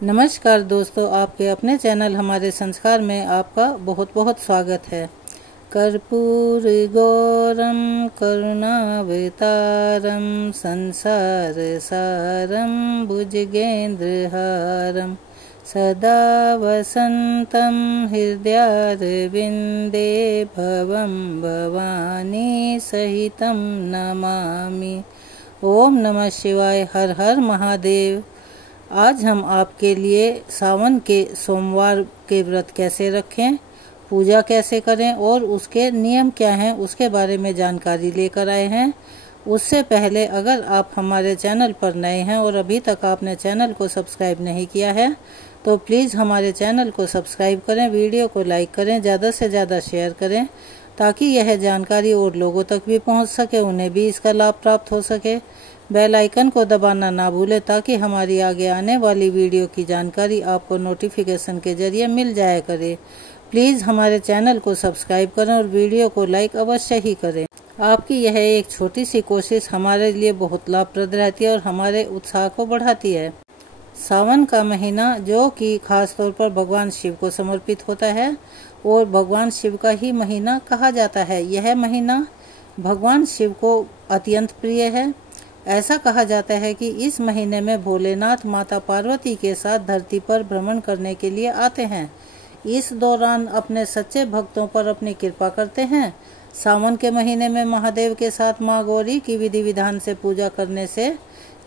नमस्कार दोस्तों, आपके अपने चैनल हमारे संस्कार में आपका बहुत बहुत स्वागत है। कर्पूर गौरम करुणावतारम संसार सारम भुजगेन्द्रहारम सदा वसंतम हृदयारविंदे भवं भवानी सहितं नमामि। ओम नमः शिवाय। हर हर महादेव। आज हम आपके लिए सावन के सोमवार के व्रत कैसे रखें, पूजा कैसे करें और उसके नियम क्या हैं उसके बारे में जानकारी लेकर आए हैं। उससे पहले अगर आप हमारे चैनल पर नए हैं और अभी तक आपने चैनल को सब्सक्राइब नहीं किया है तो प्लीज़ हमारे चैनल को सब्सक्राइब करें, वीडियो को लाइक करें, ज़्यादा से ज़्यादा शेयर करें ताकि यह जानकारी और लोगों तक भी पहुंच सके, उन्हें भी इसका लाभ प्राप्त हो सके। बेल आइकन को दबाना ना भूलें ताकि हमारी आगे आने वाली वीडियो की जानकारी आपको नोटिफिकेशन के जरिए मिल जाया करे। प्लीज़ हमारे चैनल को सब्सक्राइब करें और वीडियो को लाइक अवश्य ही करें। आपकी यह एक छोटी सी कोशिश हमारे लिए बहुत लाभप्रद रहती है और हमारे उत्साह को बढ़ाती है। सावन का महीना जो कि खास तौर पर भगवान शिव को समर्पित होता है और भगवान शिव का ही महीना कहा जाता है। यह महीना भगवान शिव को अत्यंत प्रिय है। ऐसा कहा जाता है कि इस महीने में भोलेनाथ माता पार्वती के साथ धरती पर भ्रमण करने के लिए आते हैं। इस दौरान अपने सच्चे भक्तों पर अपनी कृपा करते हैं। सावन के महीने में महादेव के साथ माँ गौरी की विधि विधान से पूजा करने से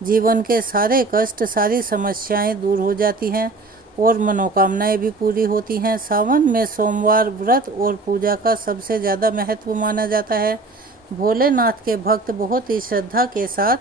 जीवन के सारे कष्ट, सारी समस्याएं दूर हो जाती हैं और मनोकामनाएं भी पूरी होती हैं। सावन में सोमवार व्रत और पूजा का सबसे ज़्यादा महत्व माना जाता है। भोलेनाथ के भक्त बहुत ही श्रद्धा के साथ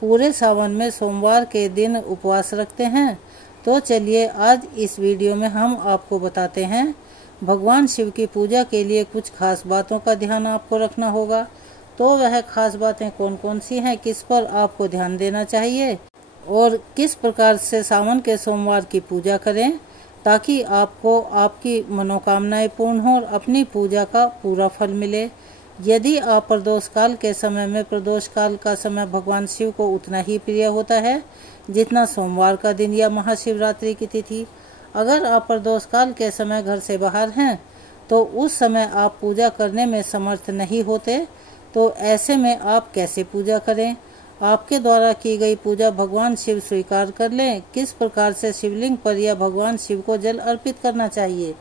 पूरे सावन में सोमवार के दिन उपवास रखते हैं। तो चलिए आज इस वीडियो में हम आपको बताते हैं भगवान शिव की पूजा के लिए कुछ खास बातों का ध्यान आपको रखना होगा। तो वह खास बातें कौन कौन सी हैं, किस पर आपको ध्यान देना चाहिए और किस प्रकार से सावन के सोमवार की पूजा करें ताकि आपको आपकी मनोकामनाएं पूर्ण हो और अपनी पूजा का पूरा फल मिले। यदि आप प्रदोष काल के समय में, प्रदोष काल का समय भगवान शिव को उतना ही प्रिय होता है जितना सोमवार का दिन या महाशिवरात्रि की तिथि। अगर आप प्रदोष काल के समय घर से बाहर हैं तो उस समय आप पूजा करने में समर्थ नहीं होते, तो ऐसे में आप कैसे पूजा करें? आपके द्वारा की गई पूजा भगवान शिव स्वीकार कर लें। किस प्रकार से शिवलिंग पर या भगवान शिव को जल अर्पित करना चाहिए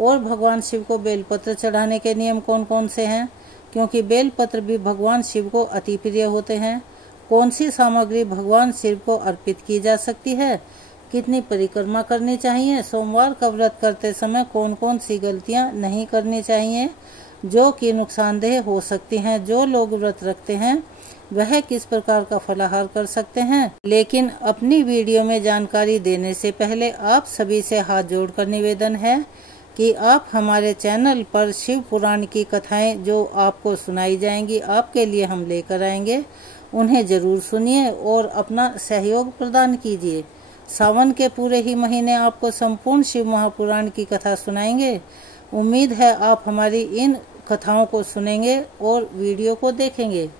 और भगवान शिव को बेलपत्र चढ़ाने के नियम कौन कौन से हैं, क्योंकि बेलपत्र भी भगवान शिव को अति प्रिय होते हैं। कौन सी सामग्री भगवान शिव को अर्पित की जा सकती है, कितनी परिक्रमा करनी चाहिए, सोमवार का व्रत करते समय कौन कौन सी गलतियां नहीं करनी चाहिए जो कि नुकसानदेह हो सकती हैं। जो लोग व्रत रखते हैं वह किस प्रकार का फलाहार कर सकते हैं। लेकिन अपनी वीडियो में जानकारी देने से पहले आप सभी से हाथ जोड़कर निवेदन है कि आप हमारे चैनल पर शिव पुराण की कथाएं जो आपको सुनाई जाएंगी, आपके लिए हम लेकर आएंगे, उन्हें जरूर सुनिए और अपना सहयोग प्रदान कीजिए। सावन के पूरे ही महीने आपको संपूर्ण शिव महापुराण की कथा सुनाएंगे। उम्मीद है आप हमारी इन कथाओं को सुनेंगे और वीडियो को देखेंगे।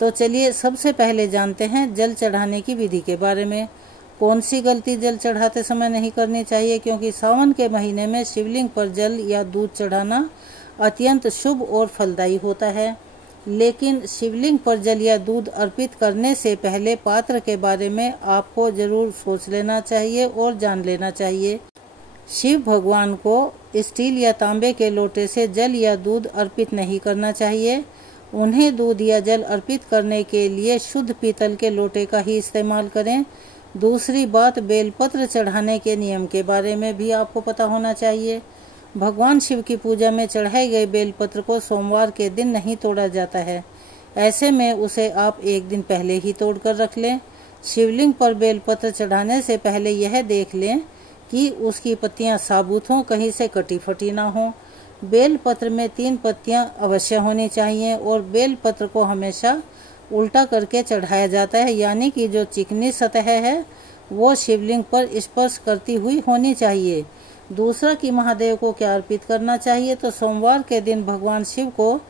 तो चलिए सबसे पहले जानते हैं जल चढ़ाने की विधि के बारे में। कौन सी गलती जल चढ़ाते समय नहीं करनी चाहिए, क्योंकि सावन के महीने में शिवलिंग पर जल या दूध चढ़ाना अत्यंत शुभ और फलदायी होता है। लेकिन शिवलिंग पर जल या दूध अर्पित करने से पहले पात्र के बारे में आपको जरूर सोच लेना चाहिए और जान लेना चाहिए। शिव भगवान को स्टील या तांबे के लोटे से जल या दूध अर्पित नहीं करना चाहिए। उन्हें दूध या जल अर्पित करने के लिए शुद्ध पीतल के लोटे का ही इस्तेमाल करें। दूसरी बात, बेलपत्र चढ़ाने के नियम के बारे में भी आपको पता होना चाहिए। भगवान शिव की पूजा में चढ़ाए गए बेलपत्र को सोमवार के दिन नहीं तोड़ा जाता है। ऐसे में उसे आप एक दिन पहले ही तोड़ कर रख लें। शिवलिंग पर बेलपत्र चढ़ाने से पहले यह देख लें कि उसकी पत्तियां साबुत हों, कहीं से कटी फटी ना हो। बेलपत्र में 3 पत्तियां अवश्य होनी चाहिए और बेलपत्र को हमेशा उल्टा करके चढ़ाया जाता है, यानी कि जो चिकनी सतह है वो शिवलिंग पर स्पर्श करती हुई होनी चाहिए। दूसरा कि महादेव को क्या अर्पित करना चाहिए, तो सोमवार के दिन भगवान शिव को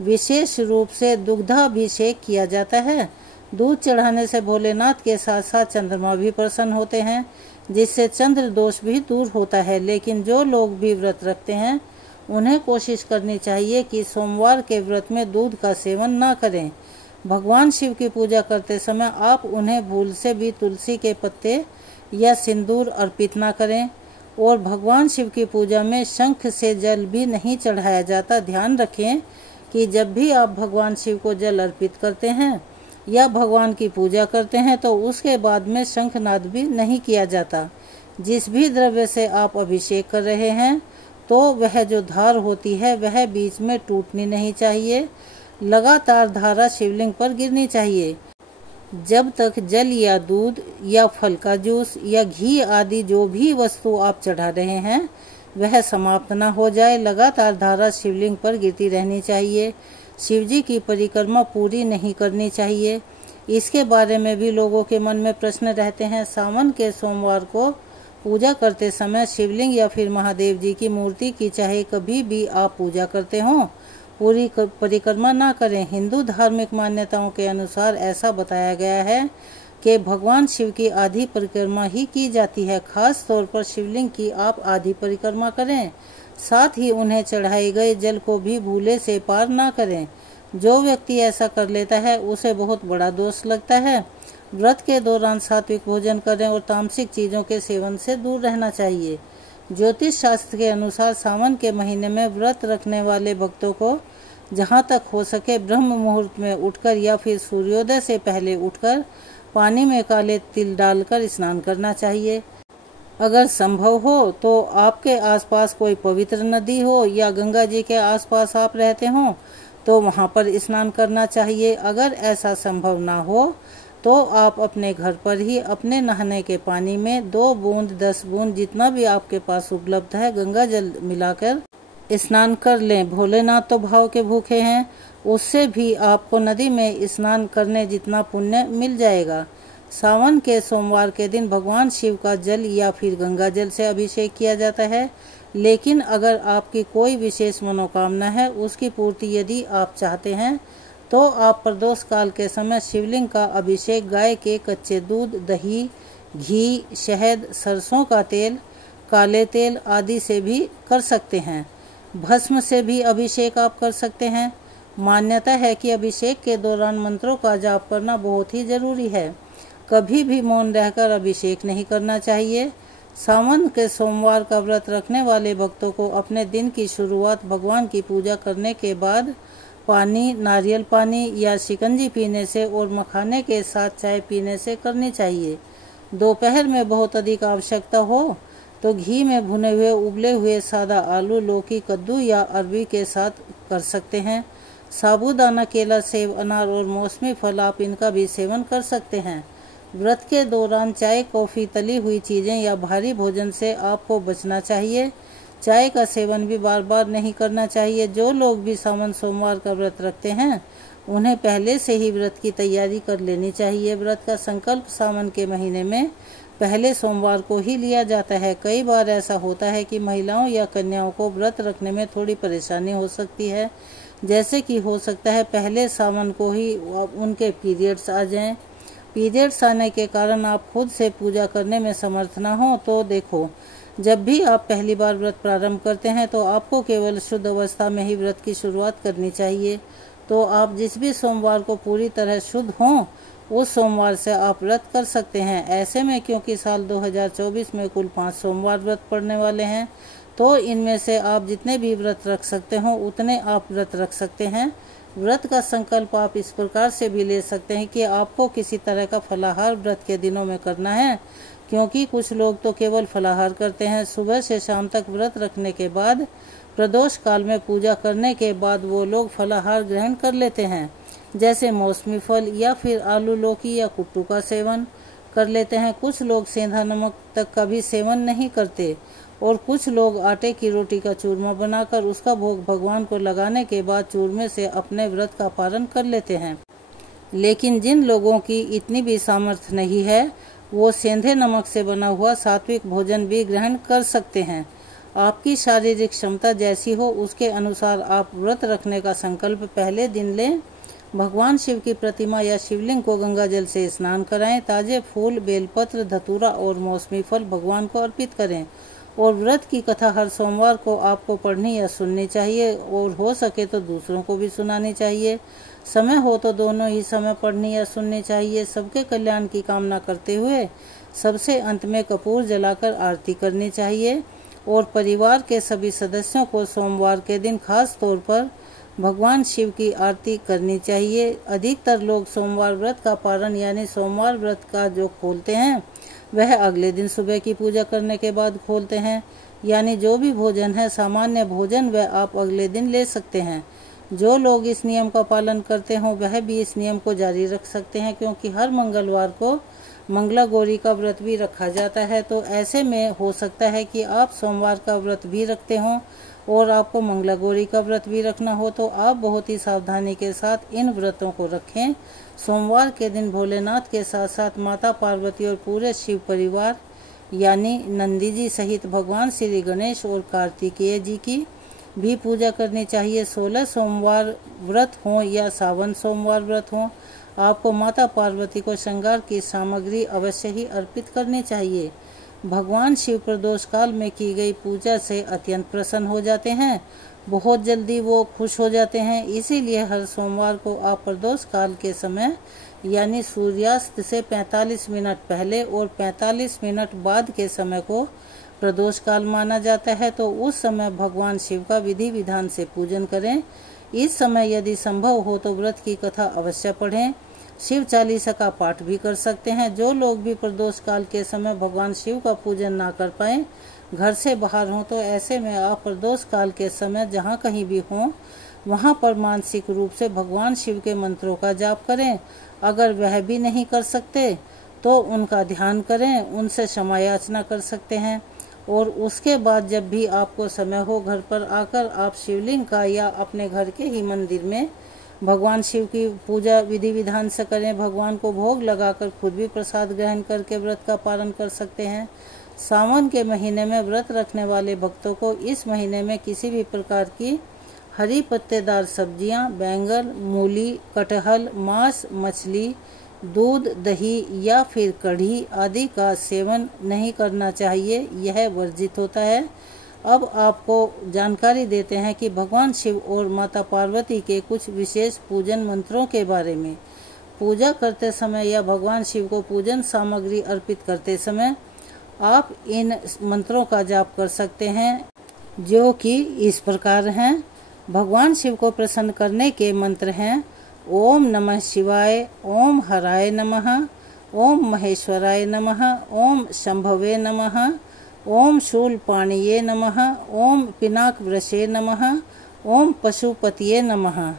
विशेष रूप से दुग्धाभिषेक किया जाता है। दूध चढ़ाने से भोलेनाथ के साथ साथ चंद्रमा भी प्रसन्न होते हैं, जिससे चंद्र दोष भी दूर होता है। लेकिन जो लोग भी व्रत रखते हैं उन्हें कोशिश करनी चाहिए कि सोमवार के व्रत में दूध का सेवन न करें। भगवान शिव की पूजा करते समय आप उन्हें भूल से भी तुलसी के पत्ते या सिंदूर अर्पित न करें। और भगवान शिव की पूजा में शंख से जल भी नहीं चढ़ाया जाता। ध्यान रखें कि जब भी आप भगवान शिव को जल अर्पित करते हैं या भगवान की पूजा करते हैं तो उसके बाद में शंखनाद भी नहीं किया जाता। जिस भी द्रव्य से आप अभिषेक कर रहे हैं तो वह जो धार होती है वह बीच में टूटनी नहीं चाहिए। लगातार धारा शिवलिंग पर गिरनी चाहिए। जब तक जल या दूध या फल का जूस या घी आदि जो भी वस्तु आप चढ़ा रहे हैं वह समाप्त न हो जाए, लगातार धारा शिवलिंग पर गिरती रहनी चाहिए। शिवजी की परिक्रमा पूरी नहीं करनी चाहिए। इसके बारे में भी लोगों के मन में प्रश्न रहते हैं। सावन के सोमवार को पूजा करते समय शिवलिंग या फिर महादेव जी की मूर्ति की चाहे कभी भी आप पूजा करते हो पूरी परिक्रमा ना करें। हिंदू धार्मिक मान्यताओं के अनुसार ऐसा बताया गया है कि भगवान शिव की आधी परिक्रमा ही की जाती है। खास तौर पर शिवलिंग की आप आधी परिक्रमा करें, साथ ही उन्हें चढ़ाए गए जल को भी भूले से पार ना करें। जो व्यक्ति ऐसा कर लेता है उसे बहुत बड़ा दोष लगता है। व्रत के दौरान सात्विक भोजन करें और तामसिक चीजों के सेवन से दूर रहना चाहिए। ज्योतिष शास्त्र के अनुसार सावन के महीने में व्रत रखने वाले भक्तों को जहां तक हो सके ब्रह्म मुहूर्त में उठकर या फिर सूर्योदय से पहले उठकर पानी में काले तिल डालकर स्नान करना चाहिए। अगर संभव हो तो आपके आसपास कोई पवित्र नदी हो या गंगा जी के आसपास आप रहते हो तो वहां पर स्नान करना चाहिए। अगर ऐसा संभव ना हो तो आप अपने घर पर ही अपने नहाने के पानी में 2 बूंद 10 बूंद जितना भी आपके पास उपलब्ध है गंगा जल मिलाकर स्नान कर लें। भोलेनाथ तो भाव के भूखे हैं, उससे भी आपको नदी में स्नान करने जितना पुण्य मिल जाएगा। सावन के सोमवार के दिन भगवान शिव का जल या फिर गंगा जल से अभिषेक किया जाता है। लेकिन अगर आपकी कोई विशेष मनोकामना है, उसकी पूर्ति यदि आप चाहते हैं तो आप प्रदोष काल के समय शिवलिंग का अभिषेक गाय के कच्चे दूध, दही, घी, शहद, सरसों का तेल, काले तेल आदि से भी कर सकते हैं। भस्म से भी अभिषेक आप कर सकते हैं। मान्यता है कि अभिषेक के दौरान मंत्रों का जाप करना बहुत ही जरूरी है। कभी भी मौन रहकर अभिषेक नहीं करना चाहिए। सावन के सोमवार का व्रत रखने वाले भक्तों को अपने दिन की शुरुआत भगवान की पूजा करने के बाद पानी, नारियल पानी या शिकंजी पीने से और मखाने के साथ चाय पीने से करनी चाहिए। दोपहर में बहुत अधिक आवश्यकता हो तो घी में भुने हुए उबले हुए सादा आलू, लौकी, कद्दू या अरबी के साथ कर सकते हैं। साबूदाना, केला, सेब, अनार और मौसमी फल आप इनका भी सेवन कर सकते हैं। व्रत के दौरान चाय, कॉफी, तली हुई चीजें या भारी भोजन से आपको बचना चाहिए। चाय का सेवन भी बार बार नहीं करना चाहिए। जो लोग भी सावन सोमवार का व्रत रखते हैं उन्हें पहले से ही व्रत की तैयारी कर लेनी चाहिए। व्रत का संकल्प सावन के महीने में पहले सोमवार को ही लिया जाता है। कई बार ऐसा होता है कि महिलाओं या कन्याओं को व्रत रखने में थोड़ी परेशानी हो सकती है, जैसे कि हो सकता है पहले सावन को ही उनके पीरियड्स आ जाएं। पीरियड्स आने के कारण आप खुद से पूजा करने में समर्थ ना हो तो देखो, जब भी आप पहली बार व्रत प्रारंभ करते हैं तो आपको केवल शुद्ध अवस्था में ही व्रत की शुरुआत करनी चाहिए। तो आप जिस भी सोमवार को पूरी तरह शुद्ध हों उस सोमवार से आप व्रत कर सकते हैं। ऐसे में क्योंकि साल 2024 में कुल 5 सोमवार व्रत पड़ने वाले हैं तो इनमें से आप जितने भी व्रत रख सकते हो उतने आप व्रत रख सकते हैं। व्रत का संकल्प आप इस प्रकार से भी ले सकते हैं कि आपको किसी तरह का फलाहार व्रत के दिनों में करना है, क्योंकि कुछ लोग तो केवल फलाहार करते हैं। सुबह से शाम तक व्रत रखने के बाद प्रदोष काल में पूजा करने के बाद वो लोग फलाहार ग्रहण कर लेते हैं, जैसे मौसमी फल या फिर आलू, लौकी या कुट्टू का सेवन कर लेते हैं। कुछ लोग सेंधा नमक तक का भी सेवन नहीं करते और कुछ लोग आटे की रोटी का चूरमा बनाकर उसका भोग भगवान को लगाने के बाद चूरमे से अपने व्रत का पालन कर लेते हैं। लेकिन जिन लोगों की इतनी भी सामर्थ्य नहीं है वो सेंधे नमक से बना हुआ सात्विक भोजन भी ग्रहण कर सकते हैं। आपकी शारीरिक क्षमता जैसी हो उसके अनुसार आप व्रत रखने का संकल्प पहले दिन लें। भगवान शिव की प्रतिमा या शिवलिंग को गंगा जल से स्नान कराएं। ताजे फूल, बेलपत्र, धतूरा और मौसमी फल भगवान को अर्पित करें। और व्रत की कथा हर सोमवार को आपको पढ़नी या सुननी चाहिए और हो सके तो दूसरों को भी सुनानी चाहिए। समय हो तो दोनों ही समय पढ़नी या सुननी चाहिए। सबके कल्याण की कामना करते हुए सबसे अंत में कपूर जलाकर आरती करनी चाहिए। और परिवार के सभी सदस्यों को सोमवार के दिन खास तौर पर भगवान शिव की आरती करनी चाहिए। अधिकतर लोग सोमवार व्रत का पारण यानी सोमवार व्रत का जो खोलते हैं वह अगले दिन सुबह की पूजा करने के बाद खोलते हैं। यानी जो भी भोजन है सामान्य भोजन वह आप अगले दिन ले सकते हैं। जो लोग इस नियम का पालन करते हों वह भी इस नियम को जारी रख सकते हैं, क्योंकि हर मंगलवार को मंगला गौरी का व्रत भी रखा जाता है। तो ऐसे में हो सकता है कि आप सोमवार का व्रत भी रखते हों और आपको मंगला गौरी का व्रत भी रखना हो, तो आप बहुत ही सावधानी के साथ इन व्रतों को रखें। सोमवार के दिन भोलेनाथ के साथ साथ माता पार्वती और पूरे शिव परिवार यानी नंदी जी सहित भगवान श्री गणेश और कार्तिकेय जी की भी पूजा करनी चाहिए। 16 सोमवार व्रत हों या सावन सोमवार व्रत हों, आपको माता पार्वती को श्रृंगार की सामग्री अवश्य ही अर्पित करनी चाहिए। भगवान शिव प्रदोष काल में की गई पूजा से अत्यंत प्रसन्न हो जाते हैं, बहुत जल्दी वो खुश हो जाते हैं। इसीलिए हर सोमवार को आप प्रदोष काल के समय यानी सूर्यास्त से 45 मिनट पहले और 45 मिनट बाद के समय को प्रदोष काल माना जाता है। तो उस समय भगवान शिव का विधि विधान से पूजन करें। इस समय यदि संभव हो तो व्रत की कथा अवश्य पढ़ें। शिव चालीसा का पाठ भी कर सकते हैं। जो लोग भी प्रदोष काल के समय भगवान शिव का पूजन ना कर पाए, घर से बाहर हों, तो ऐसे में आप प्रदोष काल के समय जहाँ कहीं भी हों वहाँ पर मानसिक रूप से भगवान शिव के मंत्रों का जाप करें। अगर वह भी नहीं कर सकते तो उनका ध्यान करें, उनसे क्षमा याचना कर सकते हैं। और उसके बाद जब भी आपको समय हो घर पर आकर आप शिवलिंग का या अपने घर के ही मंदिर में भगवान शिव की पूजा विधि विधान से करें। भगवान को भोग लगाकर खुद भी प्रसाद ग्रहण करके व्रत का पालन कर सकते हैं। सावन के महीने में व्रत रखने वाले भक्तों को इस महीने में किसी भी प्रकार की हरी पत्तेदार सब्जियां, बैंगन, मूली, कटहल, मांस, मछली, दूध, दही या फिर कढ़ी आदि का सेवन नहीं करना चाहिए, यह वर्जित होता है। अब आपको जानकारी देते हैं कि भगवान शिव और माता पार्वती के कुछ विशेष पूजन मंत्रों के बारे में। पूजा करते समय या भगवान शिव को पूजन सामग्री अर्पित करते समय आप इन मंत्रों का जाप कर सकते हैं, जो कि इस प्रकार हैं। भगवान शिव को प्रसन्न करने के मंत्र हैं: ओम नमः शिवाय, ओम हराय नमः, ओम महेश्वराय नमः, ओम शंभवे नमः, ओम शूलपाणिये नमः, ओम पिनाक वृषे नमः, ओम पशुपतिये नमः।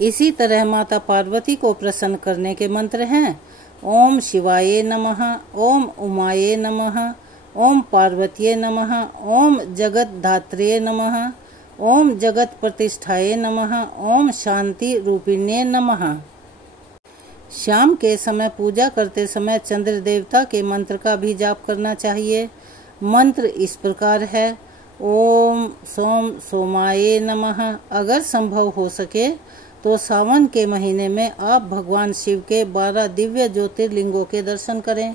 इसी तरह माता पार्वती को प्रसन्न करने के मंत्र हैं: ओम शिवाय नमः, ओम उमाये नमः, ओम पार्वतीये नमः, ओम जगत धात्रे नमः, ओम जगत प्रतिष्ठाये नमः, ओम शांति रूपिण्ये नमः। शाम के समय पूजा करते समय चंद्र देवता के मंत्र का भी जाप करना चाहिए। मंत्र इस प्रकार है: ओम सोम सोमाये नमः। अगर संभव हो सके तो सावन के महीने में आप भगवान शिव के 12 दिव्य ज्योतिर्लिंगों के दर्शन करें।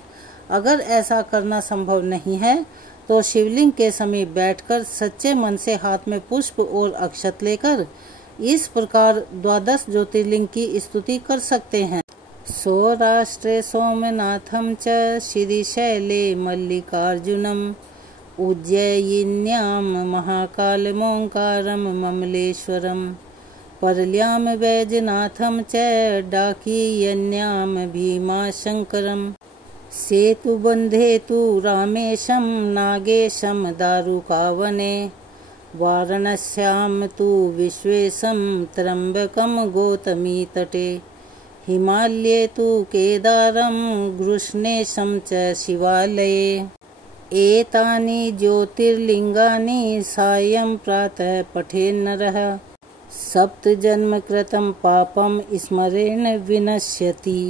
अगर ऐसा करना संभव नहीं है तो शिवलिंग के समीप बैठकर सच्चे मन से हाथ में पुष्प और अक्षत लेकर इस प्रकार 12 ज्योतिर्लिंग की स्तुति कर सकते हैं: सौराष्ट्रे सोमनाथं च श्रीशैले मल्लिकार्जुनम् उज्जयिन्यां महाकालमोङ्कारं ममलेश्वरम् परल्यां वैजनाथं च डाकियन्यां भीमाशङ्करम् सेतुबन्धे तु रामेशं नागेशं दारुकावने वाराणस्यां तु विश्वेशं त्र्यम्बकं गौतमी तटे हिमालये तु केदारं गृष्णेशं च शिवालये एतानि ज्योतिर्लिंगानि सायं प्रातः पठेन्नरः सप्तजन्म कृतं पापं स्मरेण विनश्यति।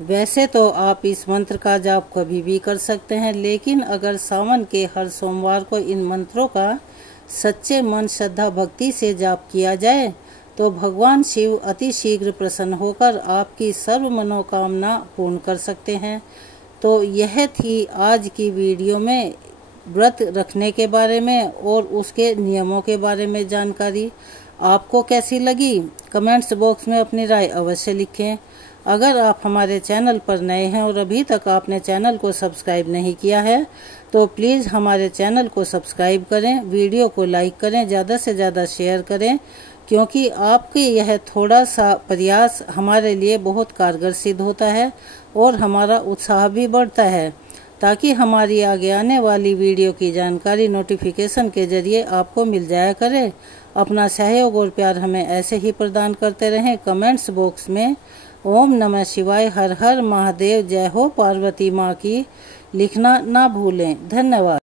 वैसे तो आप इस मंत्र का जाप कभी भी कर सकते हैं, लेकिन अगर सावन के हर सोमवार को इन मंत्रों का सच्चे मन श्रद्धा भक्ति से जाप किया जाए तो भगवान शिव अति शीघ्र प्रसन्न होकर आपकी सर्व मनोकामना पूर्ण कर सकते हैं। तो यह थी आज की वीडियो में व्रत रखने के बारे में और उसके नियमों के बारे में जानकारी। आपको कैसी लगी? कमेंट्स बॉक्स में अपनी राय अवश्य लिखें। अगर आप हमारे चैनल पर नए हैं और अभी तक आपने चैनल को सब्सक्राइब नहीं किया है तो प्लीज़ हमारे चैनल को सब्सक्राइब करें, वीडियो को लाइक करें, ज़्यादा से ज़्यादा शेयर करें, क्योंकि आपके यह थोड़ा सा प्रयास हमारे लिए बहुत कारगर सिद्ध होता है और हमारा उत्साह भी बढ़ता है, ताकि हमारी आगे आने वाली वीडियो की जानकारी नोटिफिकेशन के जरिए आपको मिल जाया करे। अपना सहयोग और प्यार हमें ऐसे ही प्रदान करते रहें। कमेंट्स बॉक्स में ओम नमः शिवाय, हर हर महादेव, जय हो पार्वती माँ की लिखना ना भूलें। धन्यवाद।